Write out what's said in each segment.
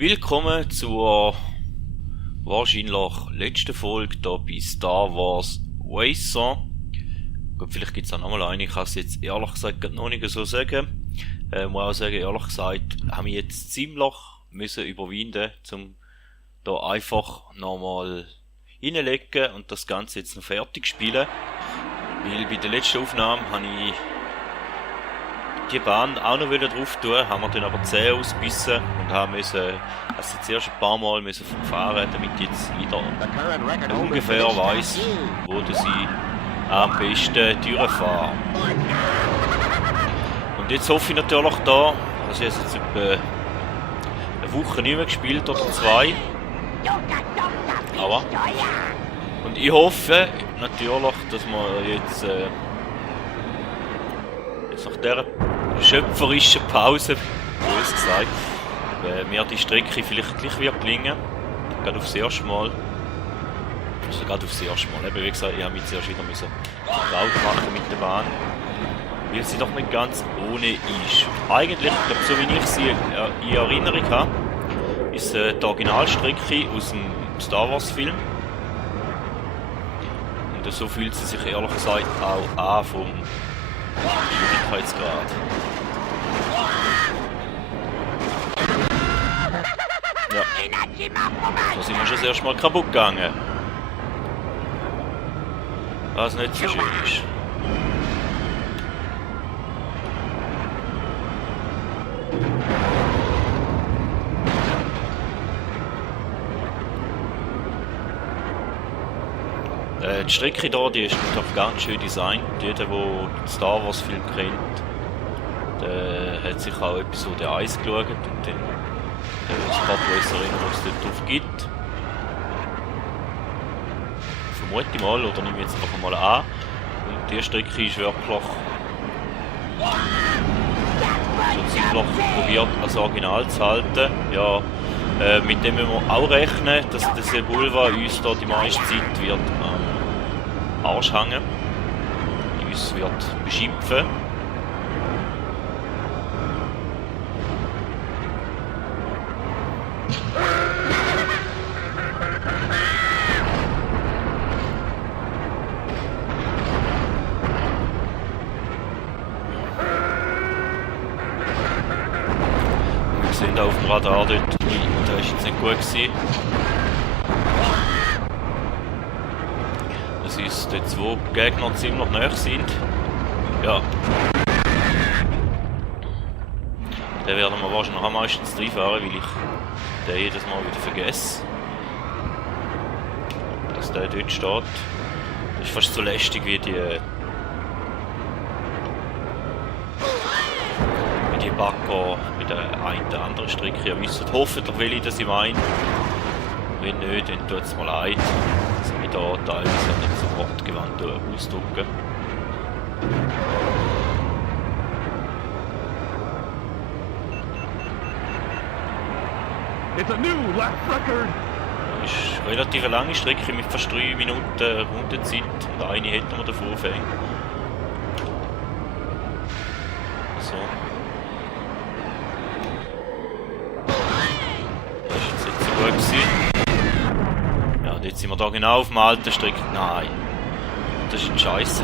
Willkommen zur wahrscheinlich letzten Folge hier bei Star Wars Racer. Gut, vielleicht gibt es auch nochmal eine, ich kann es jetzt ehrlich gesagt noch nicht so sagen. Muss auch sagen, ehrlich gesagt, haben wir jetzt ziemlich müssen überwinden, um da einfach nochmal reinlegen und das Ganze jetzt noch fertig spielen. Weil bei der letzten Aufnahme habe ich die Bahn auch noch drauf tun, haben wir dann aber zäh ausgebissen und haben müssen, also jetzt erst ein paar Mal müssen fahren, damit ich jetzt wieder ungefähr weiss, wo ich am besten durchfahre. Und jetzt hoffe ich natürlich da, also ich habe jetzt etwa eine Woche nicht mehr gespielt oder zwei, aber und ich hoffe natürlich, dass wir jetzt nach dieser schöpferischen Pause, bös gesagt, mir die Strecke vielleicht gleich wird gelingen. Gerade aufs erste Mal. Also gerade aufs erste Mal. Eben, wie gesagt, ich habe mich zuerst wieder laut machen mit der Bahn. Weil sie doch nicht ganz ohne ist. Eigentlich, ich glaube, so wie ich sie in Erinnerung habe, ist die Originalstrecke aus dem Star Wars Film. Und so fühlt sie sich ehrlich gesagt auch an vom Schwierigkeitsgrad. Ja, da sind wir schon das erste Mal kaputt gegangen. Was nicht so schön ist. Die Strecke hier, die ist natürlich ganz schön designt. Jeder, der den Star Wars Film kennt, der hat sich auch Episode 1 geschaut und dann das paar Racer-Rennen, was es dort drauf gibt. Vermute ich mal, oder nehme ich jetzt einfach mal an. Und die Strecke ist wirklich so ziemlich probiert als Original zu halten. Ja, mit dem müssen wir auch rechnen, dass der Sebulba uns da die meiste Zeit wird Arsch hängen, uns wird beschimpfen. Wir sehen auf dem Radar dort, der ist jetzt nicht gut gewesen. Das ist jetzt, wo die Gegner ziemlich nahe sind. Ja. Den werden wir wahrscheinlich am meisten reinfahren, weil ich den jedes Mal wieder vergesse. Dass der dort steht. Das ist fast so lästig wie die Bagger mit der einen oder anderen Strecke. Ihr wisst hoffentlich, will ich das meine. Wenn nicht, dann tut es mir leid, dass ich mich da teilweise nicht so wortgewandt ausdrücken. It's a new lap record. Das ist eine relativ lange Strecke mit fast 3 Minuten Rundenzeit und eine hätten wir davor fängt. So. Das ist jetzt nicht so gut gewesen. Ja, und jetzt sind wir da genau auf dem alten Strecke. Nein. Das ist ein Scheiße.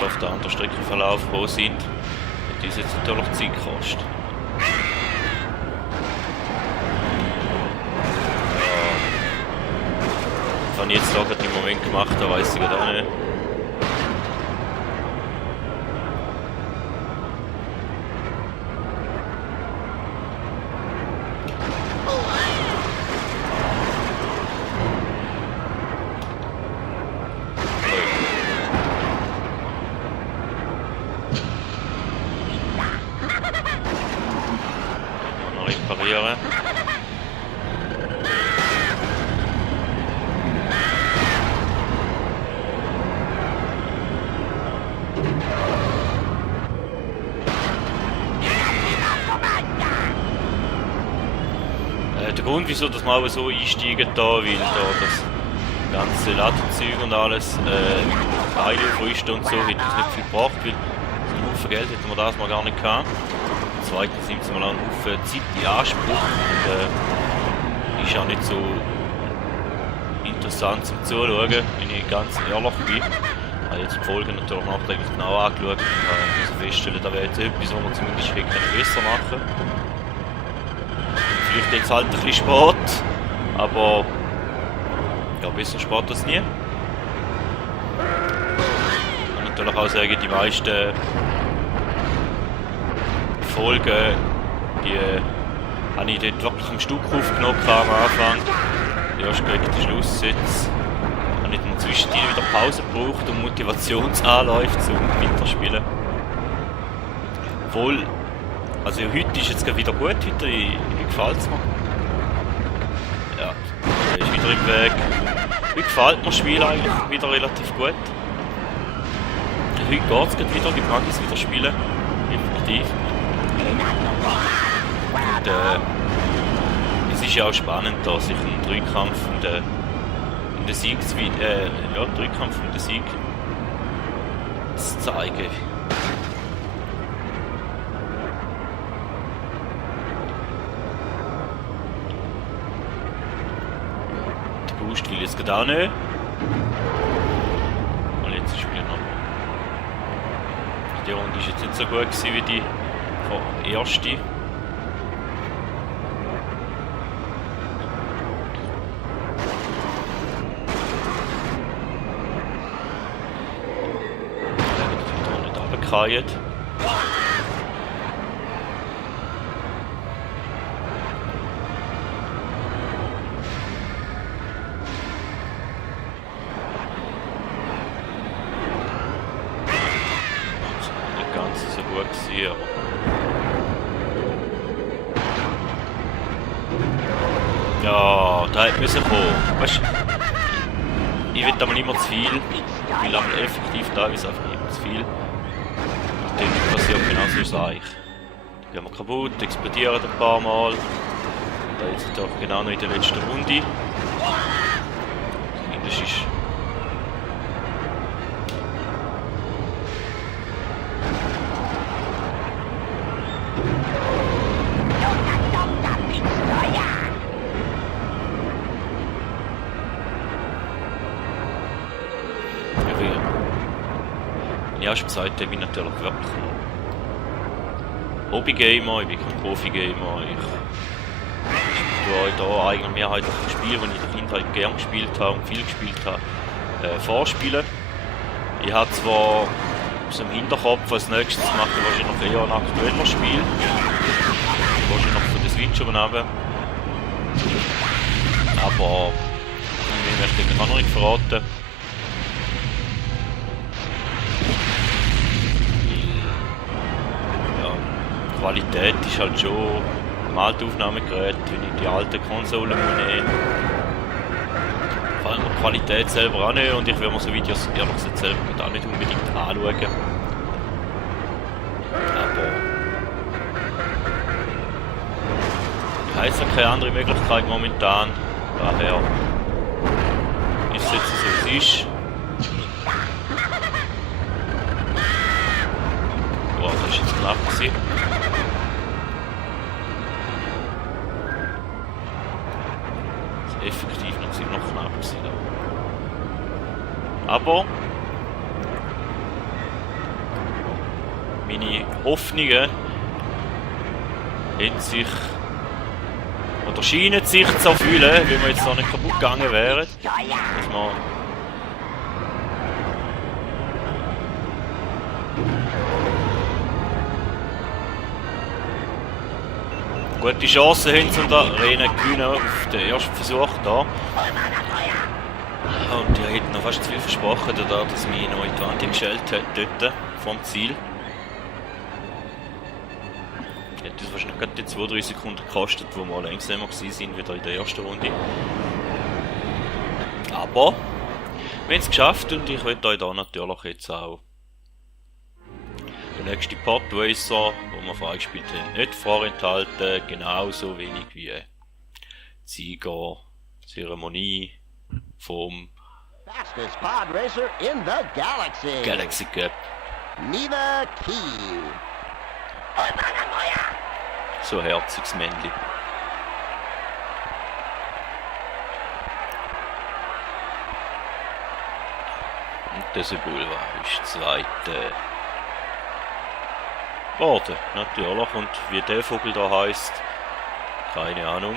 Das auf der anderen Streckenverlauf wo sind. Und die jetzt natürlich Zeit kostet. Ja. Was habe ich jetzt da gerade im Moment gemacht, da weiss ich gerade auch nicht. Reparieren. Der Grund, wieso dass wir auch so einsteigen da, weil da das ganze Ladezeug und alles Teile aufrüsten und so, hätte es nicht viel gebracht, weil so einen Haufen Geld hätten wir das mal gar nicht gehabt. Zweitens nimmt es mal einen Haufen Zeit in Anspruch und ist auch nicht so interessant zum Zuschauen, wenn ich ganz ehrlich bin. Ich habe jetzt die Folge natürlich nachträglich genau angeschaut und muss feststellen, da wäre jetzt etwas, was wir zumindest besser machen können. Vielleicht jetzt halt ein bisschen spät, aber ja, besser spät als nie. Ich kann natürlich auch sagen, die meisten Folgen, die habe ich dort wirklich am Stück aufgenommen am Anfang. Erst gegen den Schluss jetzt habe ich dann zwischendurch wieder Pause gebraucht und Motivationsanläufe zum Winterspielen. Obwohl, also heute ist jetzt wieder gut, heute gefällt es mir. Ja, er ist wieder im Weg. Mir gefällt mir das Spiel eigentlich wieder relativ gut. Heute geht es wieder, die mag ich es wieder spielen. Effektiv. Und es ist ja auch spannend, da sich einen Dreikampf und den Sieg zu Dreikampf und den Sieg zu zeigen. Der Boost will jetzt gerade auch nicht. Und jetzt ist wieder noch. Die Runde ist jetzt nicht so gut gewesen wie die erste. Fallen. Nicht ganz so gut gewesen, aber ja, da hätte müssen kommen. Weißt, ich will einmal immer zu viel. Ich will einmal effektiv teilweise einfach immer zu viel. Dann passiert genauso ist es eigentlich. Die gehen wir kaputt, explodieren ein paar Mal. Und da jetzt doch genau noch in der letzten Runde. Zumindest ist ja, schon gesagt, ich bin natürlich wirklich ein Hobby-Gamer, ich bin kein Profi-Gamer. Ich tue euch da eigentlich mehrheitlich ein Spiel, das ich in der Kindheit gerne gespielt habe und viel gespielt habe, vorspielen. Ich habe zwar aus dem Hinterkopf als nächstes mache ich wahrscheinlich eher ein aktuelles Spiel. Wahrscheinlich noch von der Switch übernehmen. Aber ich möchte ich auch noch nicht verraten. Die Qualität ist halt schon im alten Aufnahmegerät, wenn ich die alten Konsolen nehme. Vor allem die Qualität selber auch nicht und ich will mir so Videos ehrlich gesagt selber auch nicht unbedingt anschauen. Aber ich habe jetzt noch keine andere Möglichkeit momentan, daher ist es jetzt so wie es ist. Boah, das ist jetzt knapp gewesen. Effektiv noch knapp gewesen. Aber meine Hoffnungen haben sich oder scheinen sich zu erfüllen, wenn wir jetzt noch nicht kaputt gegangen wären. Dass wir gute Chancen haben, um da Rennen zu gewinnen auf den ersten Versuch da. Und ich hätte noch fast zu viel versprochen, da, dass mich noch in die Wand gestellt hat, dort vom Ziel. Hätte uns wahrscheinlich gerade die 2-3 Sekunden gekostet, wo wir langsamer waren, wieder in der ersten Runde. Aber wir haben es geschafft und ich werde euch da natürlich jetzt auch der nächste Podracer, den wir freigespielt haben, nicht vorenthalten, genauso wenig wie die Siegerzeremonie vom Fastest pod racer in the galaxy. Galaxy Cup. Neva Key. So ein herziges Männchen. Und der Sebulba ist zweite. Warte, natürlich. Und wie der Vogel da heisst, keine Ahnung.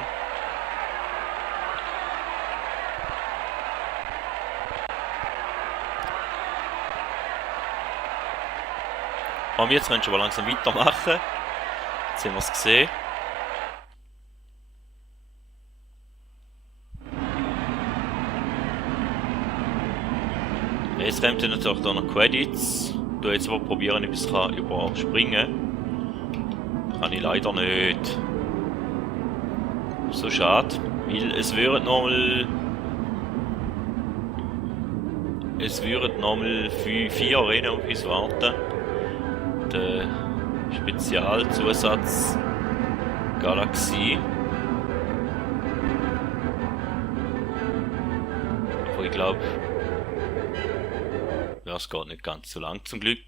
Aber jetzt können wir aber langsam weitermachen. Jetzt haben wir es gesehen. Jetzt kommt dann natürlich da noch Credits. Ich tu jetzt mal probieren, ob ich es überspringen kann. Kann ich leider nicht. So schade, weil es würden nochmal 4 Rennen auf uns warten. Der Spezialzusatz Galaxie. Aber ich glaube, ja, es geht nicht ganz so lang zum Glück.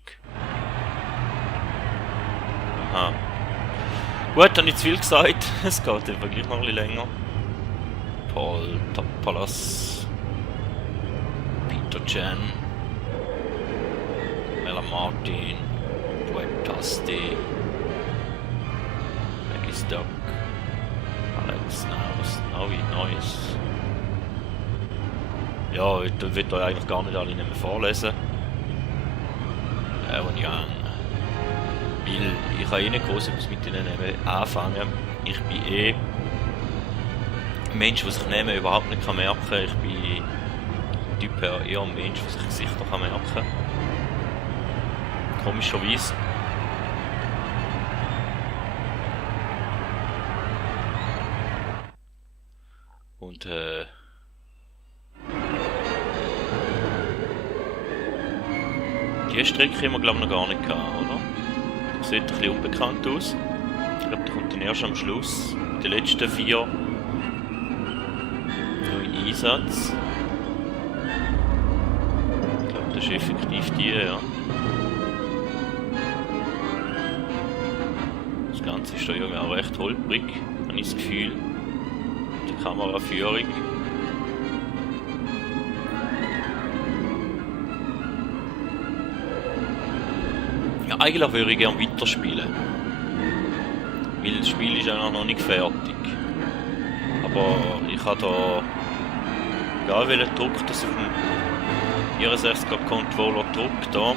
Aha. Gut, dann nicht zu viel gesagt. Es geht eben gleich noch ein bisschen länger. Paul Topalas, Peter Chan, Mella Martin, Dwayne Tusty, Maggie Stock, Alex Neues. Ja, ich will euch eigentlich gar nicht alle nicht mehr vorlesen. Aaron Young. Weil ich kann eh nicht groß etwas mit ihnen anfangen. Ich bin eh ein Mensch, der sich Namen überhaupt nicht merken kann. Ich bin Typ her eher ein Mensch, der sich Gesichter merken kann. Komischerweise. Und die Strecke haben wir glaube ich noch gar nicht gehabt, oder? Das sieht ein bisschen unbekannt aus. Ich glaube, die kommt dann erst am Schluss. Die letzten 4 neuen Einsatz. Ich glaube, das ist effektiv die, ja. Das Ganze ist da irgendwie auch recht holprig, habe ich das Gefühl. Die Kameraführung. Ja, eigentlich würde ich gerne weiterspielen. Weil das Spiel ist eigentlich noch nicht fertig. Aber ich habe da egal welchen Druck das auf dem 64er-Controller drückt da.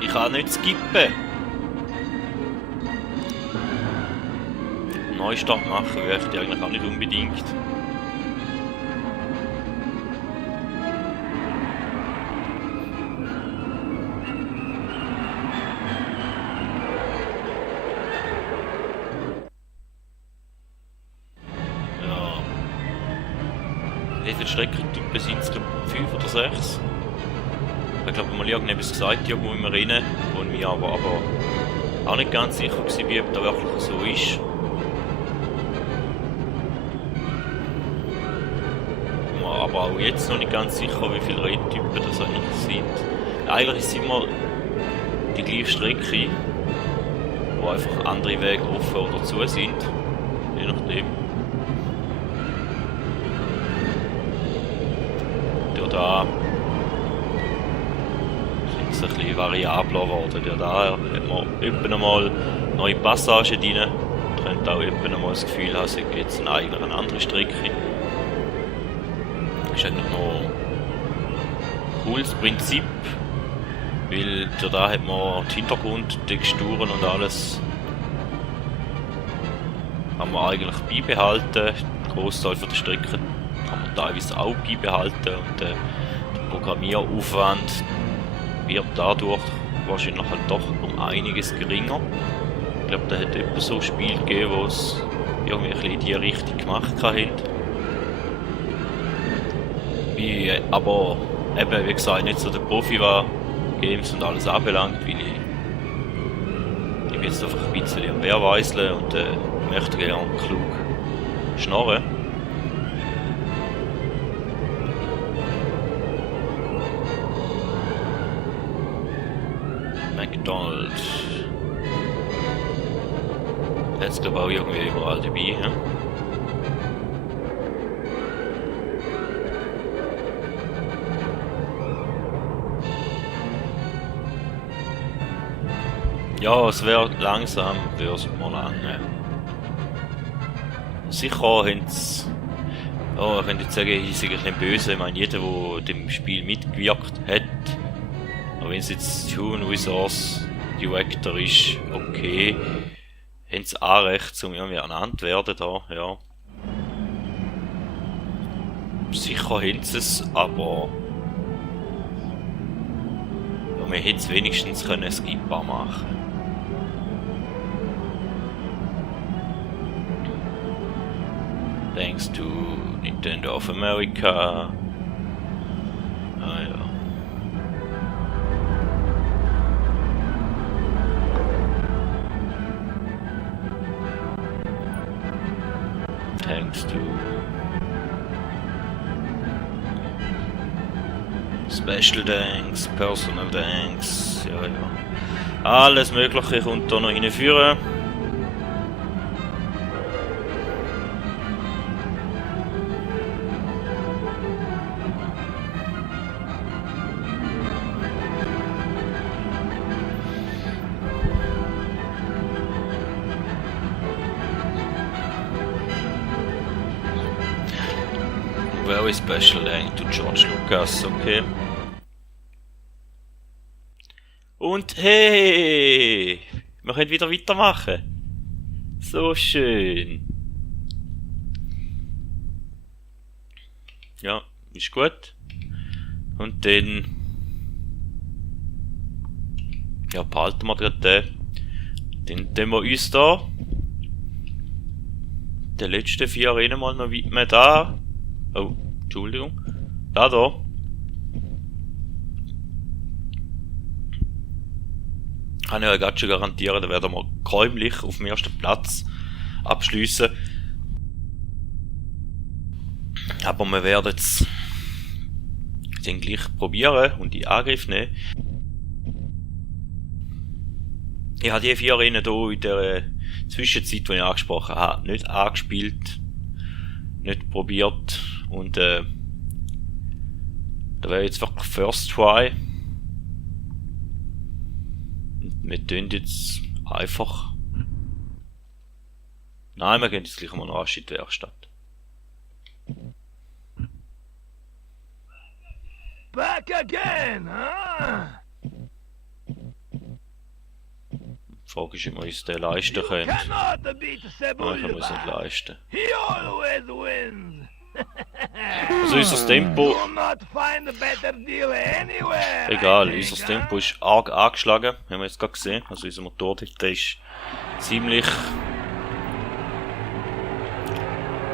Ich kann nicht skippen. Neustart machen möchte ich eigentlich auch nicht unbedingt. Wie viele Streckentypen sind es? 5 oder 6? Ich glaube, mal irgendetwas gesagt, irgendwo im Rennen, wo ich mir aber auch nicht ganz sicher war, ob das wirklich so ist. Aber auch jetzt noch nicht ganz sicher, wie viele Renntypen das eigentlich sind. Eigentlich sind immer die gleiche Strecke, wo einfach andere Wege offen oder zu sind. Je nachdem. Da sind es ein bisschen variabler geworden. Da hat man etwa einmal neue Passagen drin. Man könnte auch etwa einmal das Gefühl haben, es gibt jetzt eigentlich eine andere Strecke. Das ist eigentlich noch ein cooles Prinzip, weil da hat man die Hintergrundtexturen und alles haben wir eigentlich beibehalten. Den Großteil der Strecke kann man teilweise auch beibehalten und der Programmieraufwand wird dadurch wahrscheinlich halt doch um einiges geringer. Ich glaube, da hat etwa so ein Spiel gegeben, wo es irgendwie ein bisschen in die Richtung gemacht haben. Aber eben, wie gesagt, nicht so der Profi war, Games und alles anbelangt, weil ich bin jetzt einfach ein bisschen am Wehrweiseln und möchte gerne klug schnarren. McDonald. Jetzt glaube ich auch irgendwie überall dabei, ja? Ja, es wäre langsam, würde es mal lange. Sicher haben sie... Oh, ich könnte jetzt sagen, ich bin ein bisschen böse. Ich meine, jeder, der dem Spiel mitgewirkt hat. Aber wenn es jetzt Human Resource Director ist, okay. Haben sie auch recht, um irgendwie ernannt werden da, ja. Sicher haben sie es, aber... Ja, wir hätten es wenigstens können skippbar machen. Thanks to Nintendo of America. Ah ja. Thanks to Special Thanks, Personal Thanks, ja ja. Alles Mögliche kommt da noch hinführen. Very special thanks to George Lucas, okay. Und hey! Wir können wieder weitermachen. So schön. Ja, ist gut. Und dann... Ja, behalten wir gerade den. Dann wir uns da den letzten 4 Rennen mal noch widmen da. Oh, Entschuldigung. Da. Kann ich euch gerade schon garantieren, da werden wir räumlich auf dem ersten Platz abschliessen. Aber wir werden es dann gleich probieren und in Angriff nehmen. Ich habe die 4 Rennen hier in der Zwischenzeit, die ich angesprochen habe, nicht angespielt, nicht probiert. Und da wäre jetzt wirklich First Try. Und wir tun jetzt einfach... Nein, wir gehen jetzt gleich mal rasch in die Werkstatt. Back again, huh? Die Frage ist, ob wir uns den leisten können. Cannot beat Nein, können wir uns nicht Sebulba. leisten. He always wins. Also unser Tempo... Will not find a better deal anywhere. Egal, I think, unser Tempo ist arg angeschlagen, haben wir jetzt gerade gesehen. Also unser Motor, der ist ziemlich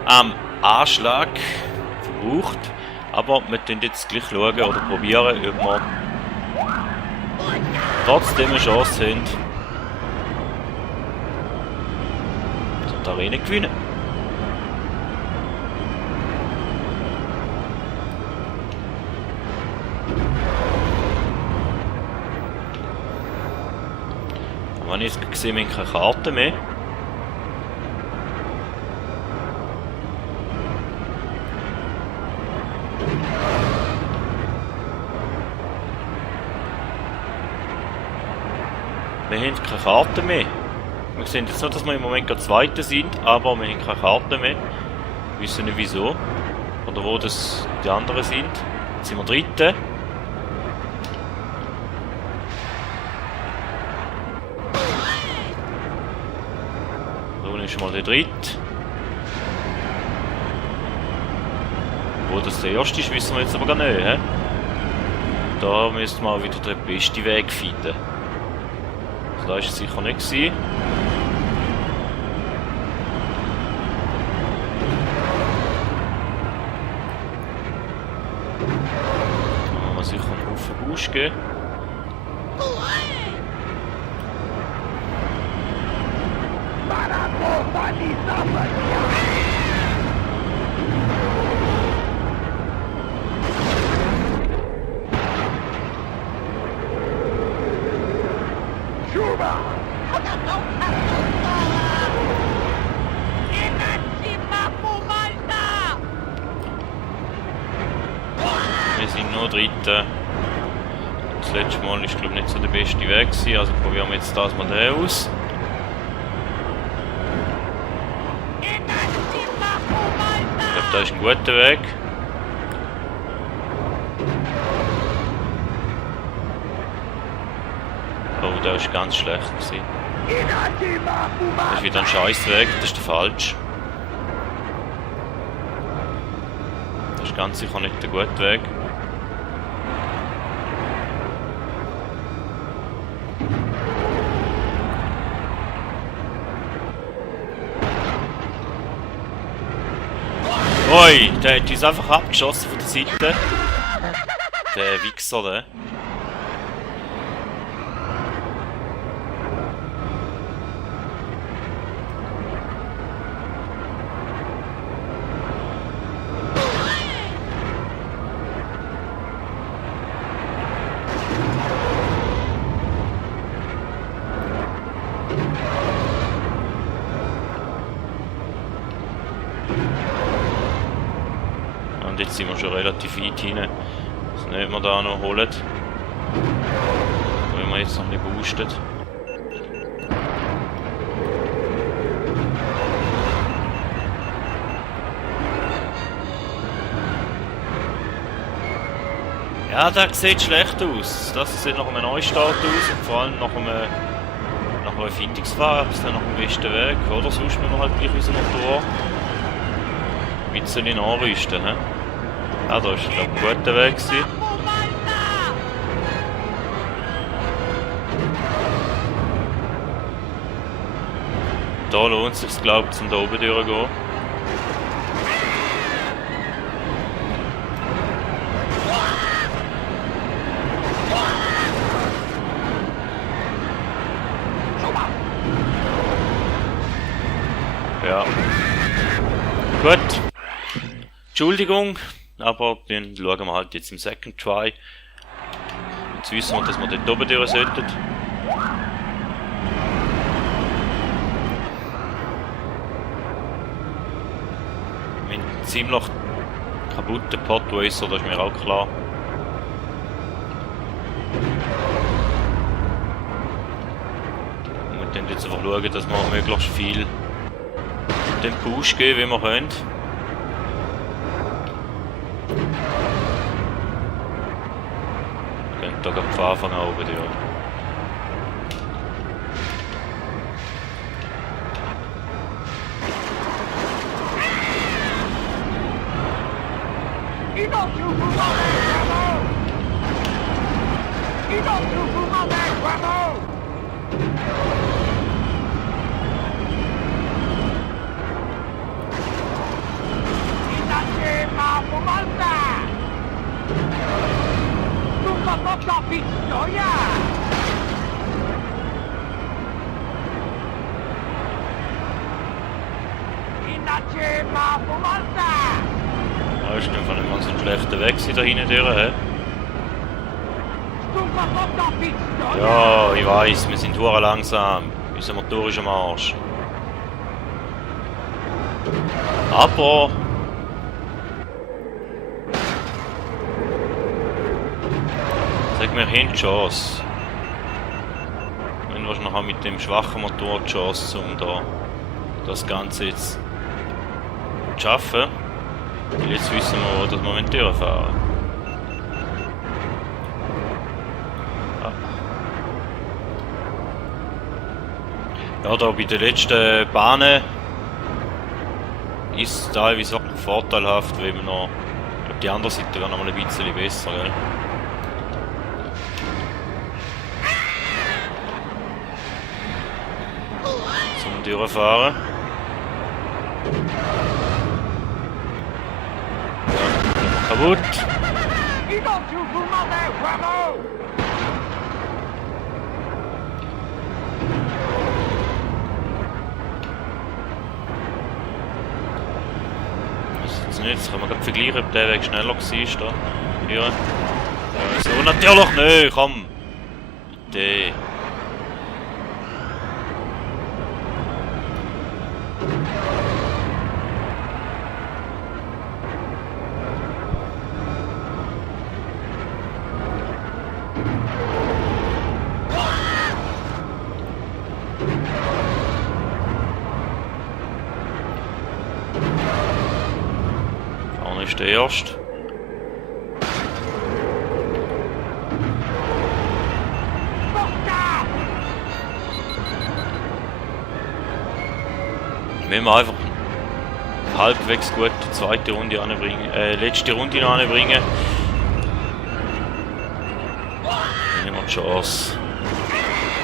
am Anschlag verbraucht. Aber wir können jetzt gleich schauen oder probieren, ob wir trotzdem eine Chance haben, die Arena zu gewinnen. Wir haben jetzt gesehen, wir haben keine Karte mehr. Wir haben keine Karte mehr. Wir sehen jetzt nicht, dass wir im Moment gerade Zweite sind, aber wir haben keine Karte mehr. Wir wissen nicht wieso. Oder wo das die anderen sind. Jetzt sind wir Dritte. Da unten ist schon mal der Dritte. Wo das der Erste ist, wissen wir jetzt aber gar nicht. He? Da müssten wir wieder den besten Weg finden. Also da war es sicher nicht gewesen. Da haben wir sicher einen Haufen Busch geben. Wir sind nur Dritte. Das letzte Mal ist, glaube ich, nicht so der beste Weg gewesen, also probieren wir jetzt das mal den aus. Ich glaube, das ist ein guter Weg. Oh, der ist ganz schlecht gewesen. Das ist wieder ein Scheißweg, das ist der falsche. Das ist ganz sicher nicht der gute Weg. Oi, der hat uns einfach abgeschossen von der Seite. Der Wichser, der. Und jetzt sind wir schon relativ weit rein. Das nicht wir da noch holen. Wenn wir jetzt noch nicht boostet. Ja, das sieht schlecht aus. Das sieht nach einem Neustart aus und vor allem nach einem Erfindungsfahrer ist dann noch am besten Weg. Oder sonst müssen wir halt gleich unseren Motor ein bisschen nachrüsten. He? Ja, da ist glaube ich ein guter Weg gewesen. Da lohnt es sich, glaube ich, zum da oben durchzugehen. Ja. Gut. Entschuldigung, aber dann schauen wir halt jetzt im Second Try. Jetzt wissen wir, dass wir dort oben durch sollten. Wir haben einen ziemlich kaputten Podracer, das ist mir auch klar. Wir müssen jetzt einfach schauen, dass wir möglichst viel den Push geben, wie wir können. Wir gehen da gerade von Anfang an oben durch. Ja, ist einfach nicht mal so ein schlechter Weg da hinten durch, hä? Ja, ich weiss, wir sind hure langsam. Unser Motor ist am Arsch. Aber... Sag mir hin die Chance. Wenn wir nachher mit dem schwachen Motor die Chance, um da das Ganze jetzt zu schaffen. Weil jetzt wissen wir, dass wir durchfahren. Ja, da bei den letzten Bahnen ist es teilweise wirklich vorteilhaft, weil man noch, ich glaube, die andere Seite wäre noch mal ein bisschen besser, gell? Zum Durchfahren. Ja, kaputt. Jetzt können wir gerade vergleichen, ob der Weg schneller war. Da. Hier. So, natürlich nicht, komm! Bitte. Da ist der erste. Wenn wir einfach halbwegs gut die zweite Runde anbringen, letzte Runde noch anbringen, dann haben wir die Chance.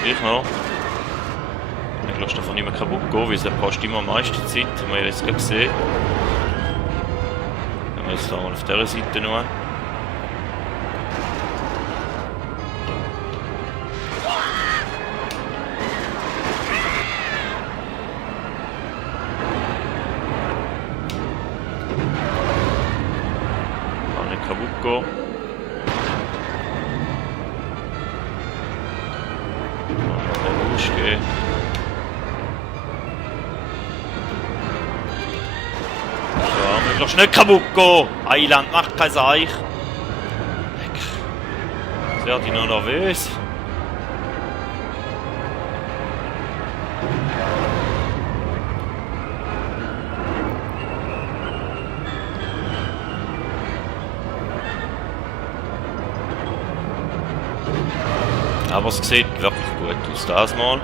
Gleich noch. Ich lasse davon nicht mehr kaputt gehen, weil es kostet immer am meisten Zeit, haben wir jetzt gerade gesehen. Dann haben wir jetzt da mal auf dieser Seite noch. Kann nicht kaputt gehen. Dann rausgehen. Ich lass nicht kaputt gehen! Heiland, macht kein Seich! Jetzt werde ich noch nervös. Aber es sieht wirklich gut aus, das mal.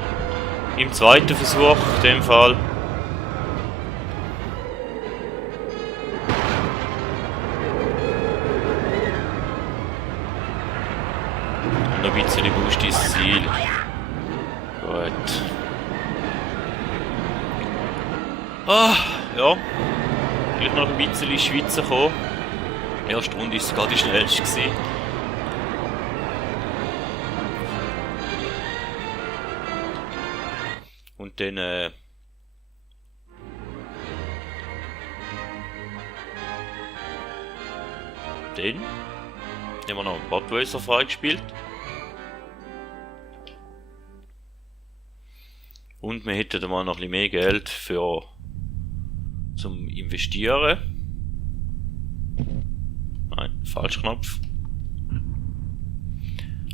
Im zweiten Versuch, in dem Fall. Noch ein bisschen Boost ins Ziel. Gut. Ah, ja. Gleich noch ein bisschen in die Schweiz gekommen. Die erste Runde war sogar die schnellste gewesen. Und dann haben wir noch einen Budweiser freigespielt. Und wir hätten mal noch ein bisschen mehr Geld zum Investieren. Nein, falsch Knopf.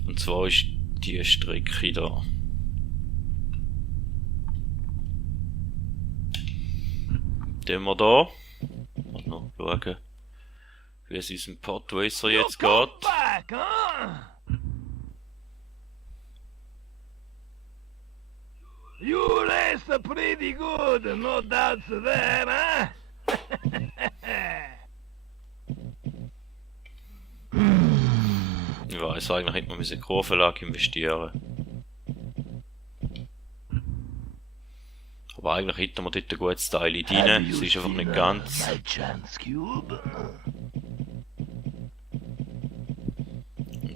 Und zwar ist die Strecke da. Den wir da. Und noch schauen, wie es unserem Budweiser jetzt geht. Back, huh? You race pretty good, no doubts there, huh? Ich weiß, eigentlich hätte man mit der Kurvenlage investieren. Aber eigentlich hätten wir dort ein gutes Teil rein. Es ist einfach nicht ganz.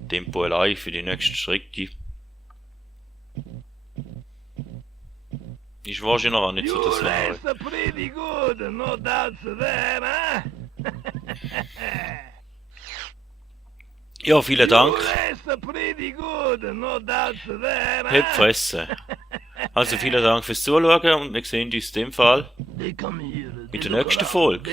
Tempo allein für die nächste Strecke. Ist wahrscheinlich auch nicht so das Wahre. Ja, vielen Dank. Hebt fressen. Also vielen Dank fürs Zuschauen und wir sehen uns in dem Fall mit der nächsten Folge.